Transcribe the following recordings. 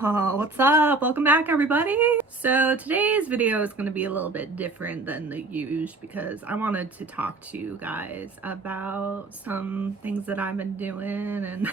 Oh, what's up? Welcome back, everybody. So today's video is going to be a little bit different than the usual because I wanted to talk to you guys about some things that I've been doing and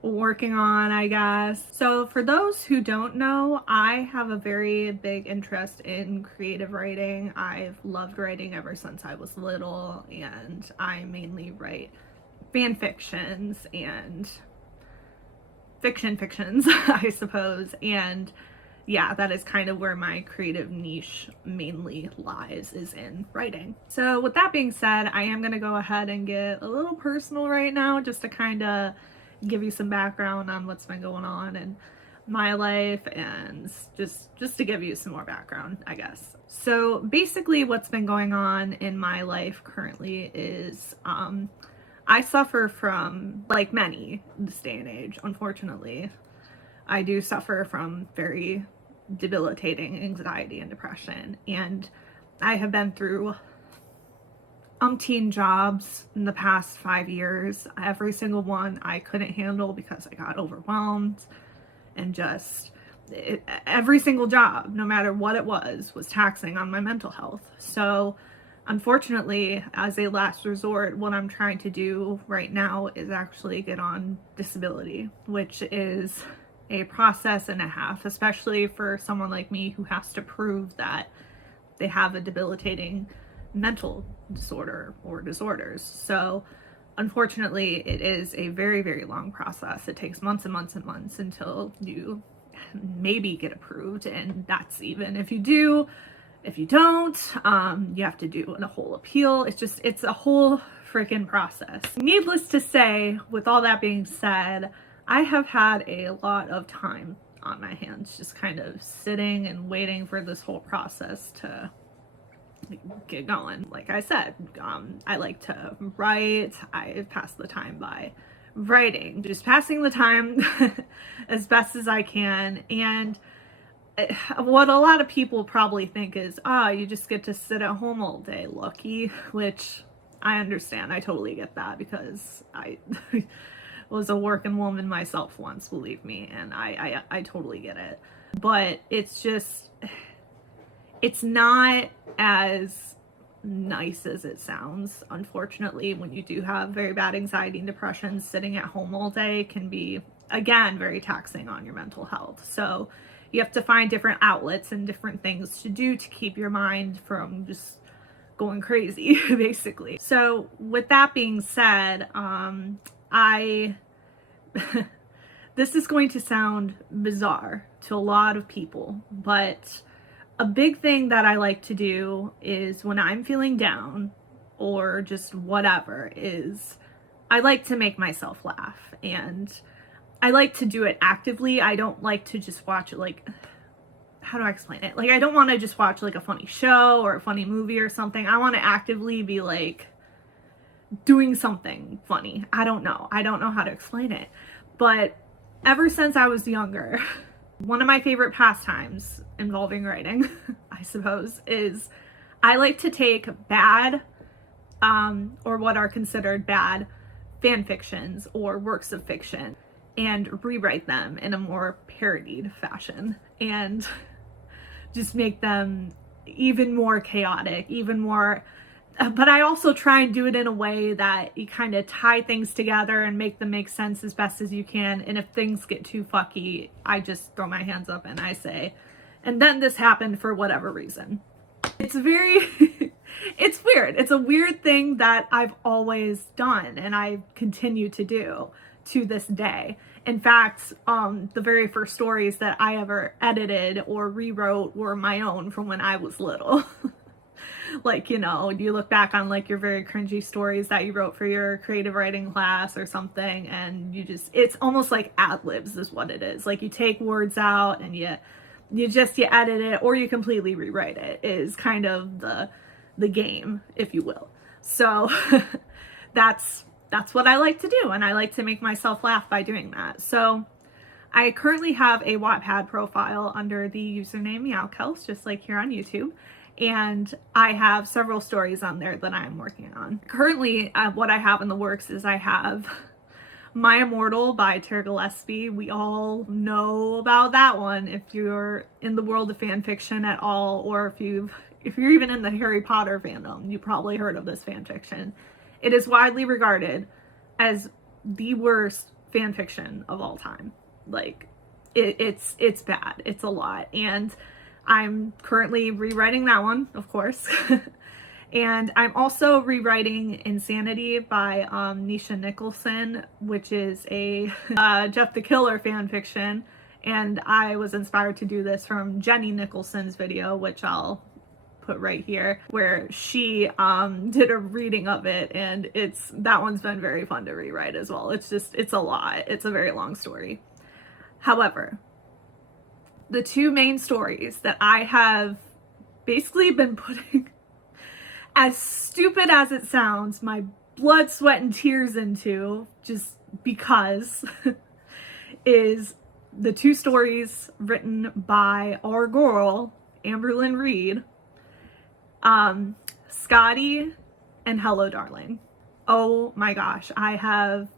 working on, I guess. So for those who don't know, I have a very big interest in creative writing. I've loved writing ever since I was little, and I mainly write fan fictions and fictions, I suppose. And yeah, that is kind of where my creative niche mainly lies, is in writing. So with that being said, I am going to go ahead and get a little personal right now, just to kind of give you some background on what's been going on in my life, and just to give you some more background, I guess. So basically what's been going on in my life currently is I suffer from, like many this day and age, unfortunately, I do suffer from very debilitating anxiety and depression. And I have been through umpteen jobs in the past 5 years. Every single one I couldn't handle because I got overwhelmed, and just every single job, no matter what it was taxing on my mental health. So unfortunately, as a last resort, what I'm trying to do right now is actually get on disability, which is a process and a half, especially for someone like me who has to prove that they have a debilitating mental disorder or disorders. So unfortunately, it is a very, very long process. It takes months and months and months until you maybe get approved, and that's even if you do. If you don't, you have to do a whole appeal. It's a whole freaking process. Needless to say, with all that being said, I have had a lot of time on my hands, just kind of sitting and waiting for this whole process to get going. Like I said, I like to write. I pass the time by writing, just passing the time as best as I can. And what a lot of people probably think is, you just get to sit at home all day, lucky, which I understand. I totally get that, because I was a working woman myself once, believe me, and I totally get it. But it's not as nice as it sounds. Unfortunately, when you do have very bad anxiety and depression, sitting at home all day can be, again, very taxing on your mental health. So you have to find different outlets and different things to do to keep your mind from just going crazy, basically. So with that being said, this is going to sound bizarre to a lot of people, but a big thing that I like to do is when I'm feeling down or just whatever, is I like to make myself laugh. And I like to do it actively. I don't like to just watch it, like, how do I explain it? Like, I don't want to just watch like a funny show or a funny movie or something. I want to actively be like doing something funny. I don't know how to explain it. But ever since I was younger, one of my favorite pastimes involving writing, I suppose, is I like to take bad, or what are considered bad fan fictions or works of fiction, and rewrite them in a more parodied fashion, and just make them even more chaotic, even more. But I also try and do it in a way that you kind of tie things together and make them make sense as best as you can. And if things get too fucky, I just throw my hands up and I say, and then this happened for whatever reason. It's very, it's weird. It's a weird thing that I've always done and I continue to do to this day. In fact, the very first stories that I ever edited or rewrote were my own from when I was little. Like, you know, you look back on like your very cringy stories that you wrote for your creative writing class or something, and it's almost like ad-libs is what it is. Like, you take words out and you edit it, or you completely rewrite it, is kind of the game, if you will. So that's what I like to do, and I like to make myself laugh by doing that. So I currently have a Wattpad profile under the username Meowkels, just like here on YouTube. And I have several stories on there that I'm working on. Currently, what I have in the works is I have My Immortal by Tara Gillespie. We all know about that one if you're in the world of fan fiction at all, or if you're even in the Harry Potter fandom, you probably heard of this fan fiction. It is widely regarded as the worst fan fiction of all time. Like, it's bad. It's a lot. And I'm currently rewriting that one, of course. And I'm also rewriting Insanity by Nisha Nicholson, which is a Jeff the Killer fan fiction. And I was inspired to do this from Jenny Nicholson's video, which I'll put right here, where she did a reading of it, and that one's been very fun to rewrite as well. It's a lot. It's a very long story. However, the two main stories that I have basically been putting, as stupid as it sounds, my blood, sweat, and tears into, just because, is the two stories written by our girl, Amberlynn Reid, Scottie and Hello Darling. Oh my gosh, I have,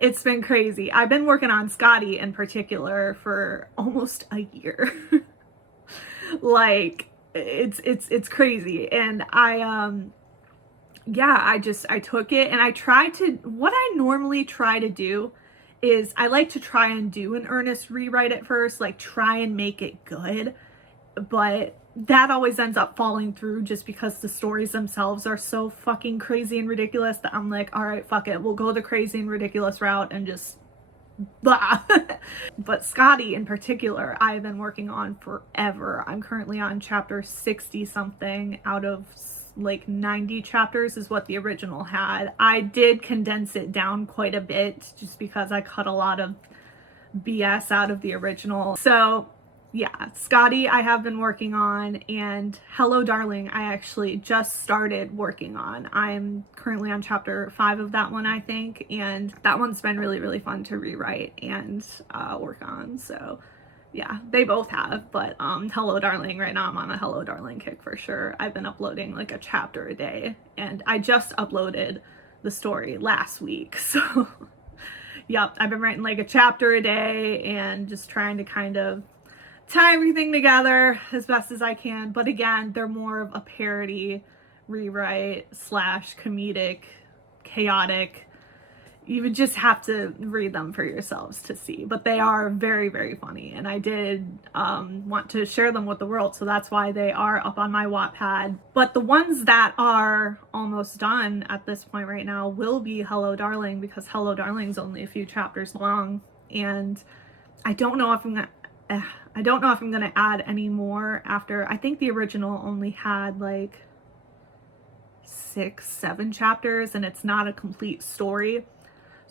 it's been crazy. I've been working on Scottie in particular for almost a year. Like, it's crazy. And I took it and I tried to, what I normally try to do is I like to try and do an earnest rewrite at first, like try and make it good, but that always ends up falling through just because the stories themselves are so fucking crazy and ridiculous that I'm like, all right, fuck it, we'll go the crazy and ridiculous route and just blah. But Scottie in particular, I've been working on forever. I'm currently on chapter 60 something out of like 90 chapters is what the original had. I did condense it down quite a bit just because I cut a lot of BS out of the original. So yeah, Scottie I have been working on, and Hello Darling I actually just started working on. I'm currently on chapter 5 of that one, I think, and that one's been really, really fun to rewrite and work on. So yeah, they both have, but Hello Darling, right now I'm on a Hello Darling kick for sure. I've been uploading like a chapter a day, and I just uploaded the story last week, so yep, I've been writing like a chapter a day and just trying to kind of tie everything together as best as I can. But again, they're more of a parody rewrite slash comedic, chaotic. You would just have to read them for yourselves to see, but they are very, very funny, and I did want to share them with the world, so that's why they are up on my Wattpad. But the ones that are almost done at this point right now will be Hello Darling, because Hello Darling's only a few chapters long, and I don't know if I'm gonna add any more after. I think the original only had like 6-7 chapters, and it's not a complete story.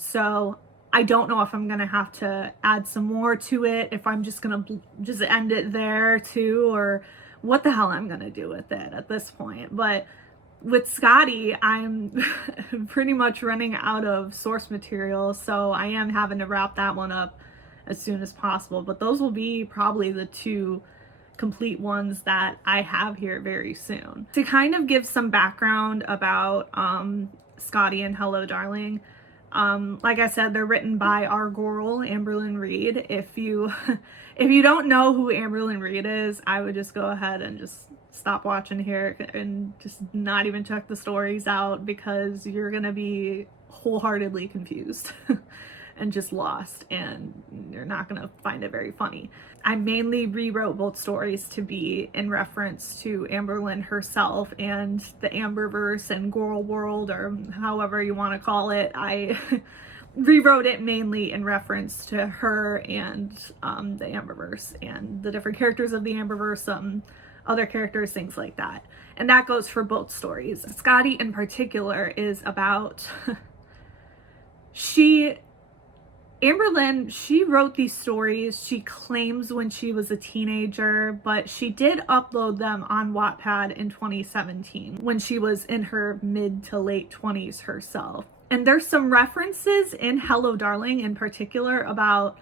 So I don't know if I'm gonna have to add some more to it, if I'm just gonna just end it there too, or what the hell I'm gonna do with it at this point. But with Scottie, I'm pretty much running out of source material, so I am having to wrap that one up as soon as possible. But those will be probably the two complete ones that I have here very soon. To kind of give some background about Scottie and Hello Darling, like I said, they're written by our girl Amberlynn Reid. If you don't know who Amberlynn Reid is, I would just go ahead and just stop watching here and just not even check the stories out, because you're gonna be wholeheartedly confused and just lost, and you're not gonna find it very funny. I mainly rewrote both stories to be in reference to Amberlynn herself and the Amberverse and Girl World, or however you want to call it. I rewrote it mainly in reference to her and the Amberverse and the different characters of the Amberverse, other characters, things like that. And that goes for both stories. Scottie in particular is about Amberlynn, she wrote these stories, she claims, when she was a teenager, but she did upload them on Wattpad in 2017 when she was in her mid to late 20s herself. And there's some references in Hello Darling in particular about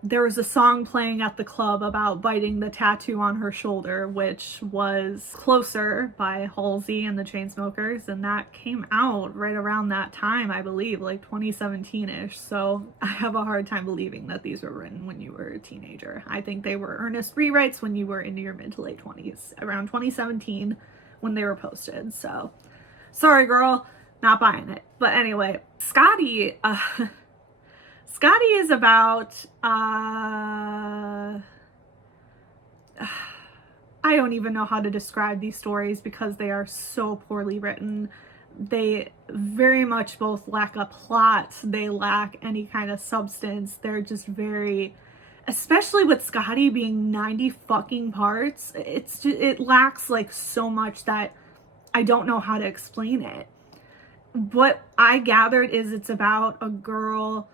there was a song playing at the club about biting the tattoo on her shoulder, which was Closer by Halsey and the Chainsmokers, and that came out right around that time, I believe, like 2017-ish. So I have a hard time believing that these were written when you were a teenager. I think they were earnest rewrites when you were into your mid to late 20s, around 2017 when they were posted. So sorry, girl, not buying it. But anyway, Scottie is about, I don't even know how to describe these stories because they are so poorly written. They very much both lack a plot. They lack any kind of substance. They're just very, especially with Scottie being 90 fucking parts, it lacks like so much that I don't know how to explain it. What I gathered is it's about a girl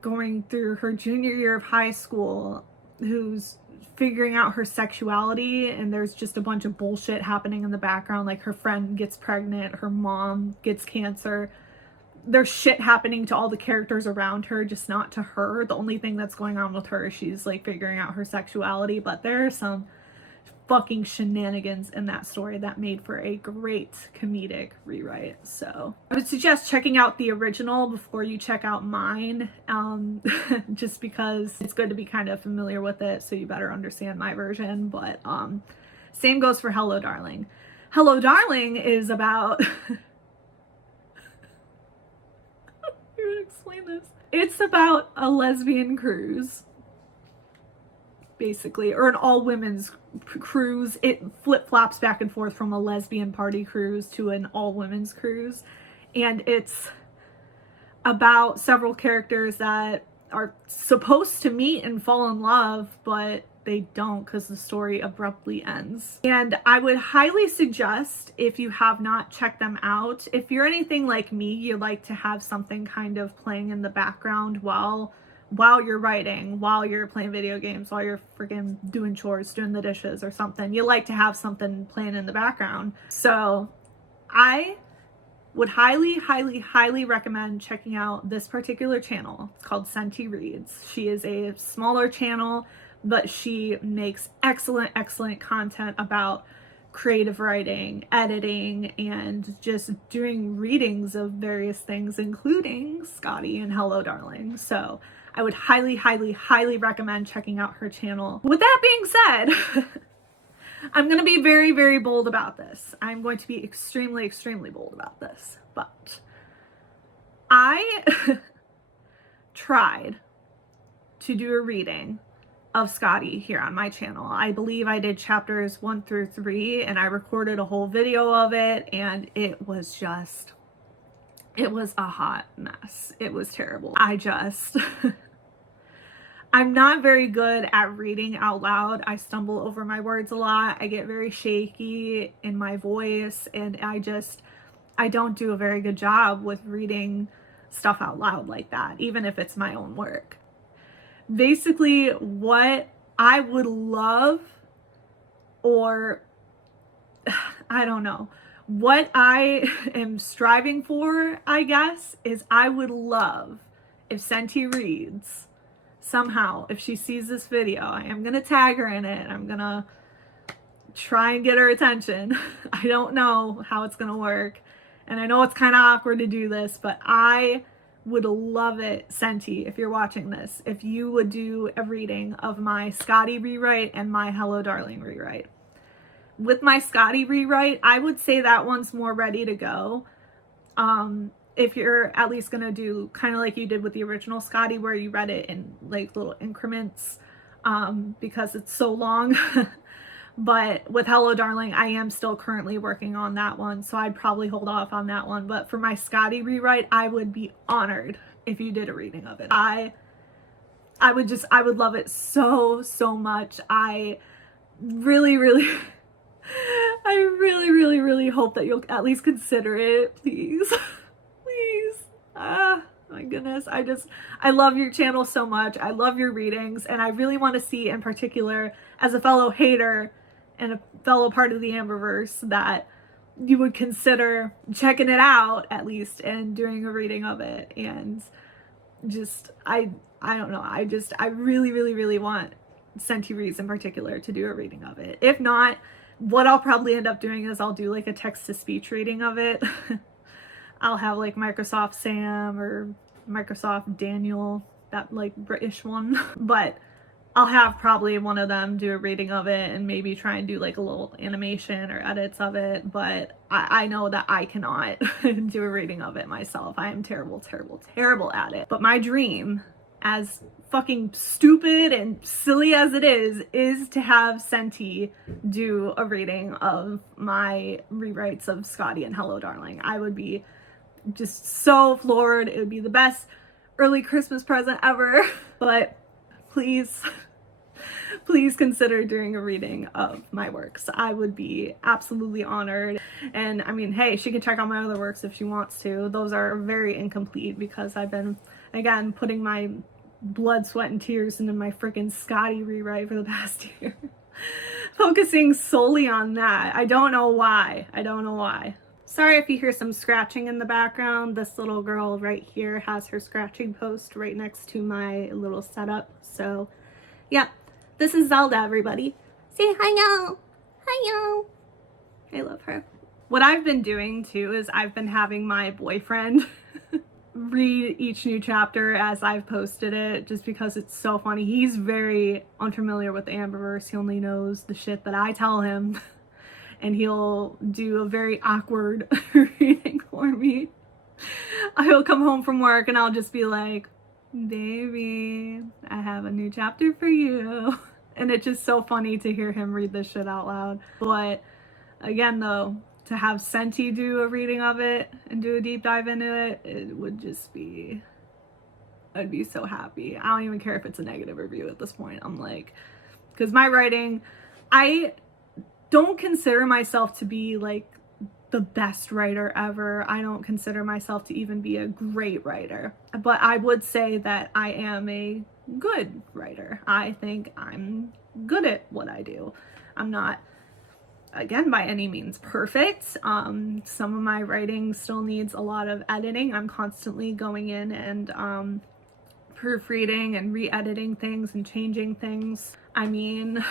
going through her junior year of high school who's figuring out her sexuality, and there's just a bunch of bullshit happening in the background, like her friend gets pregnant, her mom gets cancer, there's shit happening to all the characters around her, just not to her. The only thing that's going on with her is she's like figuring out her sexuality, but there are some fucking shenanigans in that story that made for a great comedic rewrite. So I would suggest checking out the original before you check out mine, just because it's good to be kind of familiar with it so you better understand my version. But same goes for Hello Darling. Hello Darling is about how to explain this. It's about a lesbian cruise, basically, or an all-women's cruise. It flip-flops back and forth from a lesbian party cruise to an all-women's cruise, and it's about several characters that are supposed to meet and fall in love, but they don't because the story abruptly ends. And I would highly suggest, if you have not checked them out, if you're anything like me, you like to have something kind of playing in the background while you're writing, while you're playing video games, while you're freaking doing chores, doing the dishes or something. You like to have something playing in the background. So I would highly, highly, highly recommend checking out this particular channel. It's called SENTIREADS. She is a smaller channel, but she makes excellent, excellent content about creative writing, editing, and just doing readings of various things, including Scottie and Hello Darling. So I would highly, highly, highly recommend checking out her channel. With that being said, I'm going to be very, very bold about this. I'm going to be extremely, extremely bold about this. But I tried to do a reading of Scottie here on my channel. I believe I did chapters 1 through 3, and I recorded a whole video of it, and it was a hot mess. It was terrible. I'm not very good at reading out loud. I stumble over my words a lot. I get very shaky in my voice, and I don't do a very good job with reading stuff out loud like that, even if it's my own work. Basically, what I would love, or I don't know, what I am striving for, I guess, is I would love if SENTIREADS somehow, if she sees this video, I am going to tag her in it. I'm going to try and get her attention. I don't know how it's going to work. And I know it's kind of awkward to do this, but I would love it, Senti, if you're watching this, if you would do a reading of my Scottie rewrite and my Hello Darling rewrite. With my Scottie rewrite, I would say that one's more ready to go. If you're at least going to do kind of like you did with the original Scottie, where you read it in like little increments, because it's so long. But with Hello Darling, I am still currently working on that one, so I'd probably hold off on that one. But for my Scottie rewrite, I would be honored if you did a reading of it. I would love it so, so much. I really, really hope that you'll at least consider it, please. Please. My goodness. I love your channel so much. I love your readings, and I really want to see, in particular, as a fellow hater and a fellow part of the Amberverse, that you would consider checking it out at least and doing a reading of it. And I don't know. I really want SENTIREADS in particular to do a reading of it. If not, what I'll probably end up doing is I'll do like a text-to-speech reading of it. I'll have like Microsoft Sam or Microsoft Daniel, that like British one. But I'll have probably one of them do a reading of it and maybe try and do like a little animation or edits of it. But I know that I cannot do a reading of it myself. I am terrible at it. But my dream, as fucking stupid and silly as it is to have Senti do a reading of my rewrites of Scottie and Hello Darling. I would be just so floored. It would be the best early Christmas present ever. But please consider doing a reading of my works. I would be absolutely honored. And I mean, hey, she can check out my other works if she wants to. Those are very incomplete because I've been, again, putting my blood, sweat, and tears into my freaking Scottie rewrite for the past year. Focusing solely on that. I don't know why. Sorry if you hear some scratching in the background. This little girl right here has her scratching post right next to my little setup. So, yeah. This is Zelda, everybody. Say hi now. Hi now. I love her. What I've been doing too is I've been having my boyfriend read each new chapter as I've posted it, just because it's so funny. He's very unfamiliar with the Amberverse. He only knows the shit that I tell him. And he'll do a very awkward reading for me. He'll come home from work and I'll just be like, baby, I have a new chapter for you. And it's just so funny to hear him read this shit out loud. But again though, to have Senti do a reading of it and do a deep dive into it, it would just be, I'd be so happy. I don't even care if it's a negative review at this point. I'm like, because my writing, I don't consider myself to be like the best writer ever. I don't consider myself to even be a great writer, but I would say that I am a good writer. I think I'm good at what I do. I'm not, again, by any means perfect. Some of my writing still needs a lot of editing. I'm constantly going in and proofreading and re-editing things and changing things. I mean,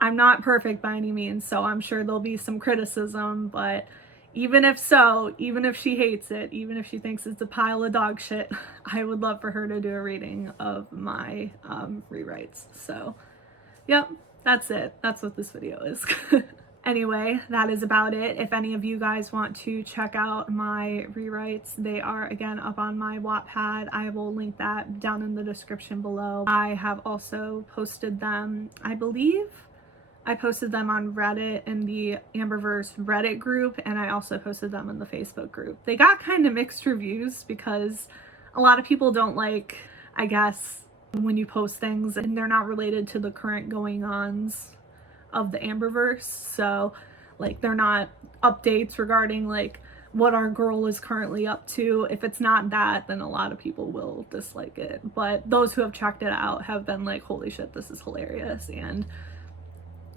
I'm not perfect by any means, so I'm sure there'll be some criticism, but even if so, even if she hates it, even if she thinks it's a pile of dog shit, I would love for her to do a reading of my rewrites. So, yep, that's it. That's what this video is. Anyway, that is about it. If any of you guys want to check out my rewrites, they are again up on my Wattpad. I will link that down in the description below. I have also posted them, I believe I posted them on Reddit in the Amberverse Reddit group, and I also posted them in the Facebook group. They got kind of mixed reviews because a lot of people don't like, I guess, when you post things and they're not related to the current going-ons of the Amberverse. So like they're not updates regarding like what our girl is currently up to. If it's not that, then a lot of people will dislike it. But those who have checked it out have been like, holy shit, this is hilarious. And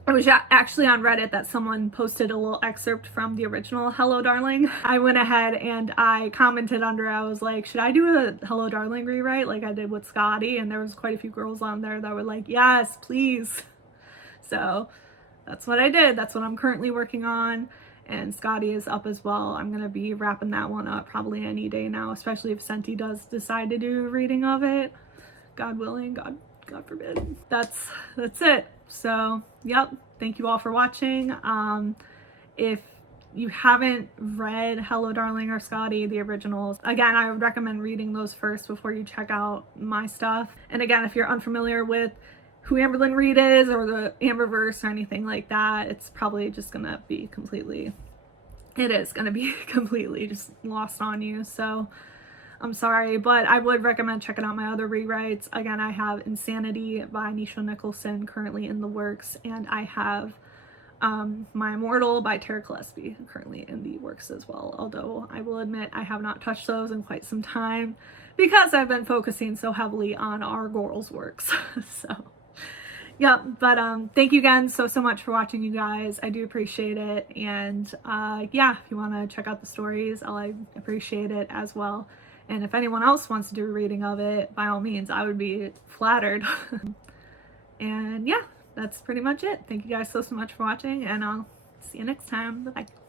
it was actually on Reddit that someone posted a little excerpt from the original Hello Darling. I went ahead and I commented under, I was like, should I do a Hello Darling rewrite like I did with Scottie? And there was quite a few girls on there that were like, yes, please. So that's what I did. That's what I'm currently working on. And Scottie is up as well. I'm going to be wrapping that one up probably any day now, especially if Senti does decide to do a reading of it. God willing, God forbid. That's it. So, yep, thank you all for watching. If you haven't read Hello Darling or Scottie, the originals, again, I would recommend reading those first before you check out my stuff. And again, if you're unfamiliar with who Amberlynn Reid is or the Amberverse or anything like that, it's probably just gonna be completely, it is gonna be completely just lost on you. So I'm sorry, but I would recommend checking out my other rewrites. Again, I have Insanity by Nisha Nicholson currently in the works, and I have My Immortal by Tara Gillespie currently in the works as well. Although I will admit I have not touched those in quite some time because I've been focusing so heavily on our girls' works. So, yeah, but thank you again so much for watching, you guys. I do appreciate it. And yeah, if you want to check out the stories, I appreciate it as well. And if anyone else wants to do a reading of it, by all means, I would be flattered. And yeah, that's pretty much it. Thank you guys so much for watching, and I'll see you next time. Bye-bye.